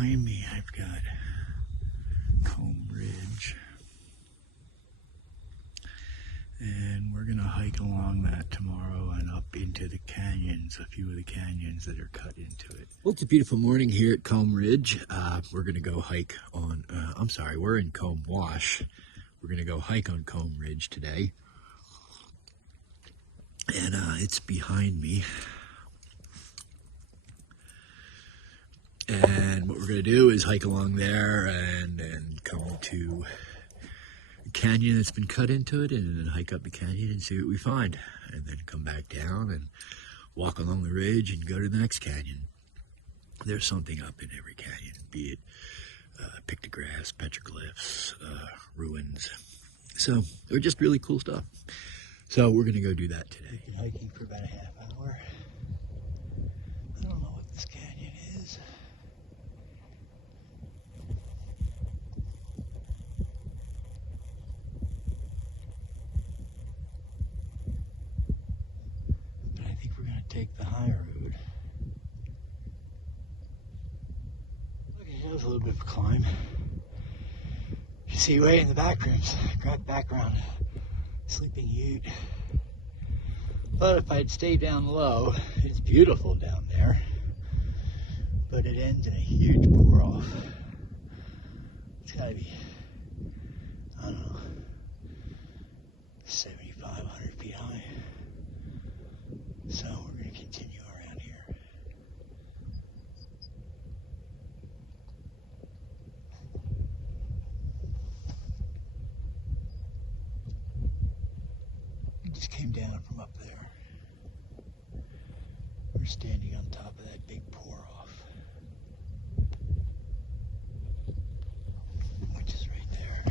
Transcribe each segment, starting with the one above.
behind me, I've got Comb Ridge. And we're gonna hike along that tomorrow and up into the canyons, a few of the canyons that are cut into it. Well, it's a beautiful morning here at Comb Ridge. We're gonna go hike on, we're in Comb Wash. We're gonna go hike on Comb Ridge today. And it's behind me. And what we're gonna do is hike along there and then come to canyon that's been cut into it, and then hike up the canyon and see what we find, and then come back down and walk along the ridge and go to the next canyon. There's something up in every canyon, be it pictographs, petroglyphs, ruins. So they're just really cool stuff. So we're gonna go do that today. Been hiking for about a half hour. I don't know what this canyon is. Take the high road. Okay, that was a little bit of a climb. You see way in the background, sleeping ute. But if I'd stayed down low, it's beautiful down there. But it ends in a huge pour off. It's gotta be, I don't know, 7,500 feet high. So we're going to continue around here. We just came down from up there. We're standing on top of that big pour-off, which is right there.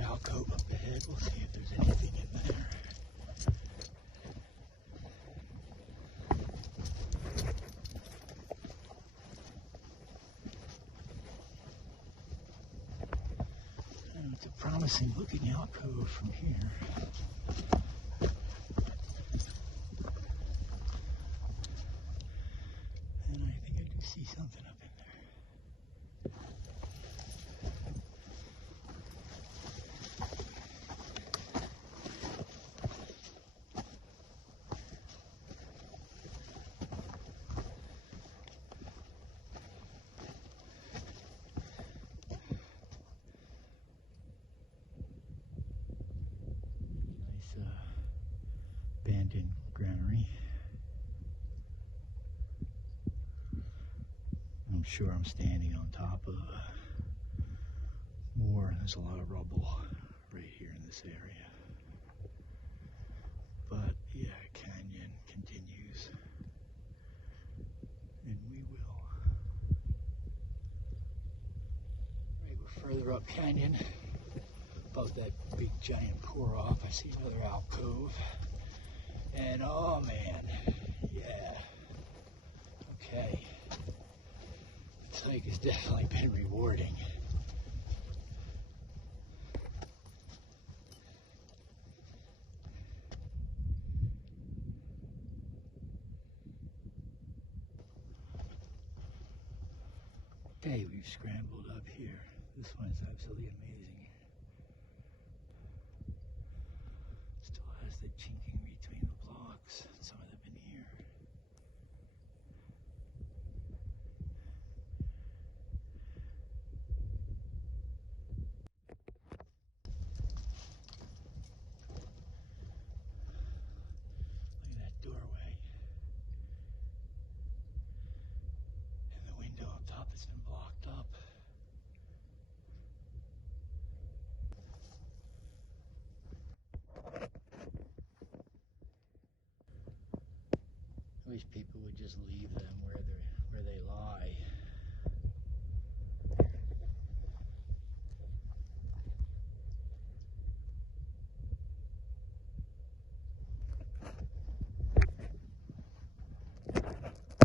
Alcove up ahead. We'll see if there's anything in there. And it's a promising looking alcove from here. And I think I do see something up in there. Abandoned granary. I'm sure I'm standing on top of more. There's a lot of rubble right here in this area. But yeah, canyon continues. And we will. Right, we're further up canyon. Above that big giant pour off, I see another alcove. And oh man, yeah, okay. This hike has definitely been rewarding. Okay, we've scrambled up here. This one's absolutely amazing. Still has the chinking between the blocks and some of the veneer. Look at that doorway. And the window up top has been blocked up. I wish people would just leave them where they lie.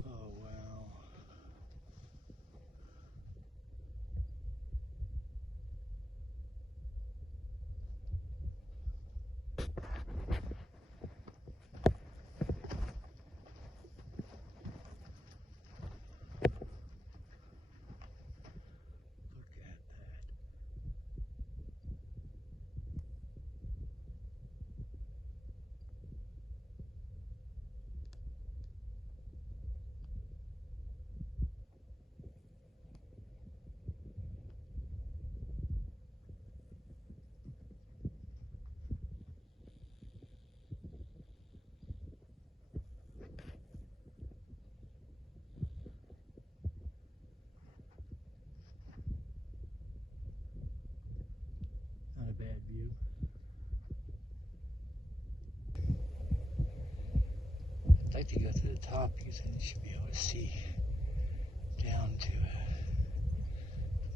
Oh wow. a bad view. I'd like to go to the top because then you should be able to see down to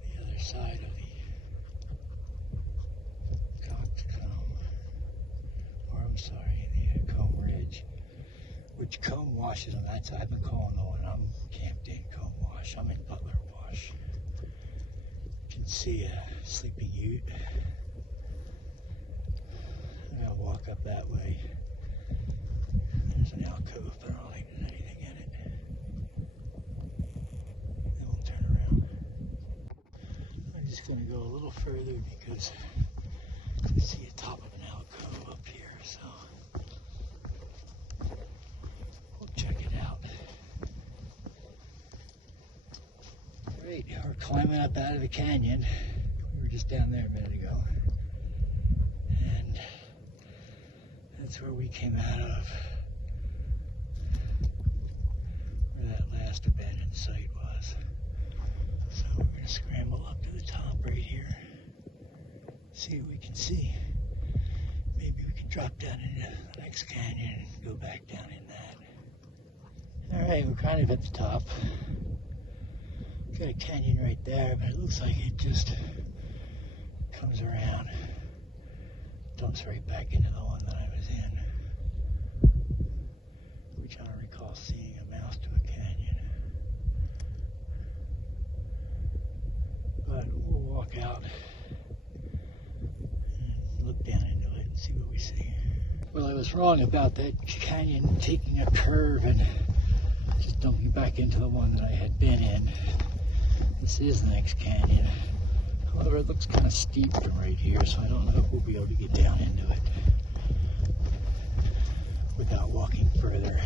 the other side of the Coxcomb, or I'm sorry, the Comb Ridge, which Comb Wash is on that side. I've been calling the one I'm camped in Comb Wash. I'm in Butler Wash. You can see a sleeping ute. I'm gonna walk up that way. There's an alcove, but I don't think there's anything in it. Then we'll turn around. I'm just gonna go a little further because I see the top of an alcove up here, so we'll check it out. Alright, we're climbing up out of the canyon. We were just down there a minute ago. And that's where we came out of. Where that last abandoned site was. So we're going to scramble up to the top right here. See what we can see. Maybe we can drop down into the next canyon and go back down in that. Alright, we're kind of at the top. Got a canyon right there, but it looks like it just comes around, dumps right back into the one that I was in, which I don't recall seeing a mouth to a canyon. But we'll walk out and look down into it and see what we see. Well, I was wrong about that canyon taking a curve and just dumping back into the one that I had been in. This is the next canyon. However, it looks kind of steep from right here, so I don't know if we'll be able to get down into it without walking further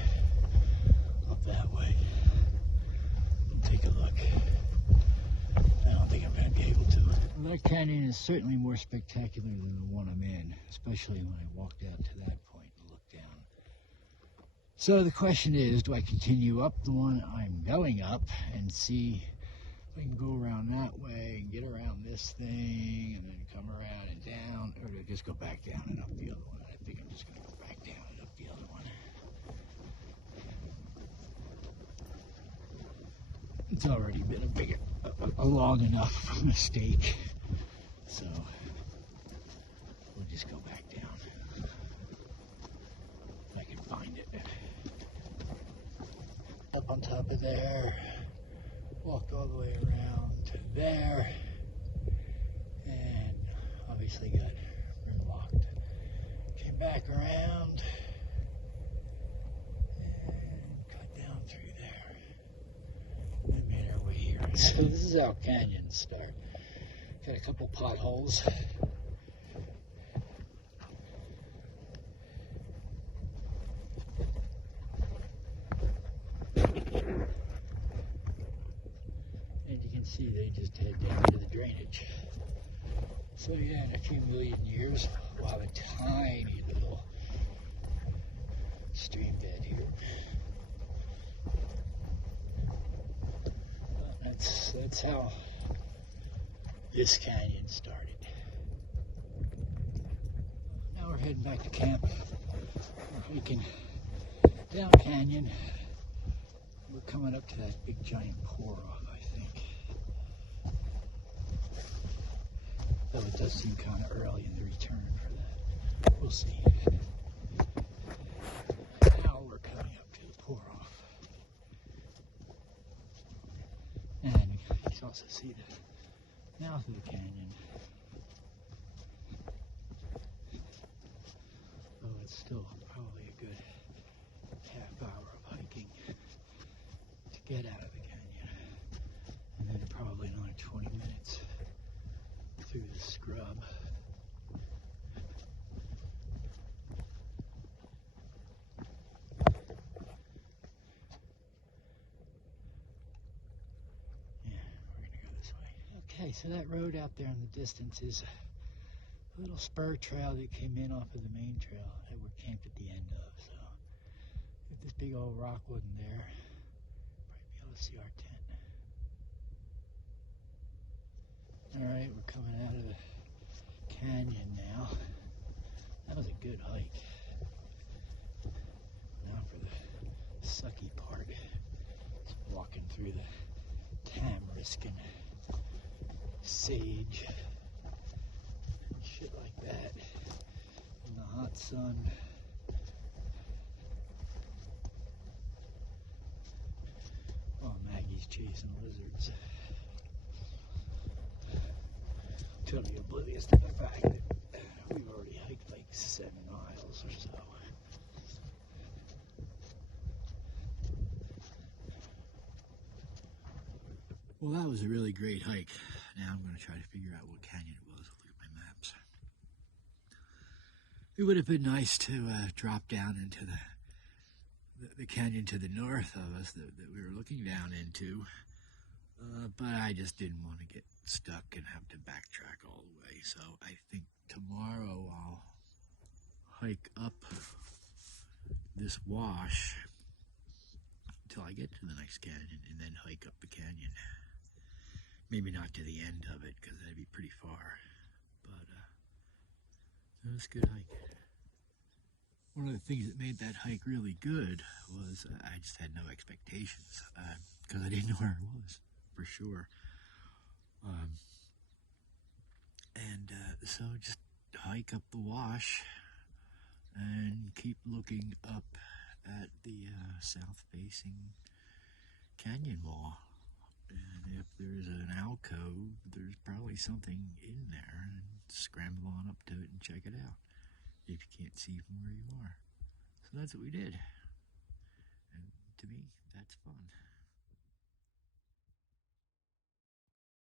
up that way. We'll take a look. I don't think I'm going to be able to. Well, that canyon is certainly more spectacular than the one I'm in, especially when I walked out to that point and looked down. So the question is, do I continue up the one I'm going up and see if I can go around that way and get around this thing and then come around and down, or do I just go back down and up the other one? I think I'm just going to go back down and up the other one. It's already been a long enough mistake, so we'll just go back down if I can find it. Up on top of there. Walked all the way around to there, and obviously got rim locked. Came back around and cut down through there and made our way here. So this is how canyons start. Got a couple potholes. See, they just head down to the drainage. So yeah, in a few million years, we'll have a tiny little stream bed here. That's how this canyon started. Now we're heading back to camp. We're hiking down canyon. We're coming up to that big giant pour-off, I think. Though it does seem kind of early in the return for that. We'll see. Now we're coming up to the pour-off. And you can also see the mouth of the canyon. Though it's still probably a good half hour of hiking to get out of the canyon. And then probably another 20 minutes through the scrub. Yeah, we're gonna go this way. Okay, so that road out there in the distance is a little spur trail that came in off of the main trail that we're camped at the end of. So if this big old rock wasn't there, probably be able to see our tent. Alright, we're coming out of the canyon now. That was a good hike. Now for the sucky part. It's walking through the tamarisk and sage and shit like that in the hot sun. Oh, Maggie's chasing lizards. Totally oblivious to the fact that we've already hiked like 7 miles or so. Well, that was a really great hike. Now I'm going to try to figure out what canyon it was. I'll look at my maps. It would have been nice to drop down into the canyon to the north of us that we were looking down into. But I just didn't want to get stuck and have to backtrack all the way. So I think tomorrow I'll hike up this wash until I get to the next canyon and then hike up the canyon. Maybe not to the end of it because that'd be pretty far. But it was a good hike. One of the things that made that hike really good was I just had no expectations because I didn't know where I was. For sure. So just hike up the wash and keep looking up at the south-facing canyon wall. And if there's an alcove, there's probably something in there, and scramble on up to it and check it out if you can't see from where you are. So that's what we did. And to me, that's fun.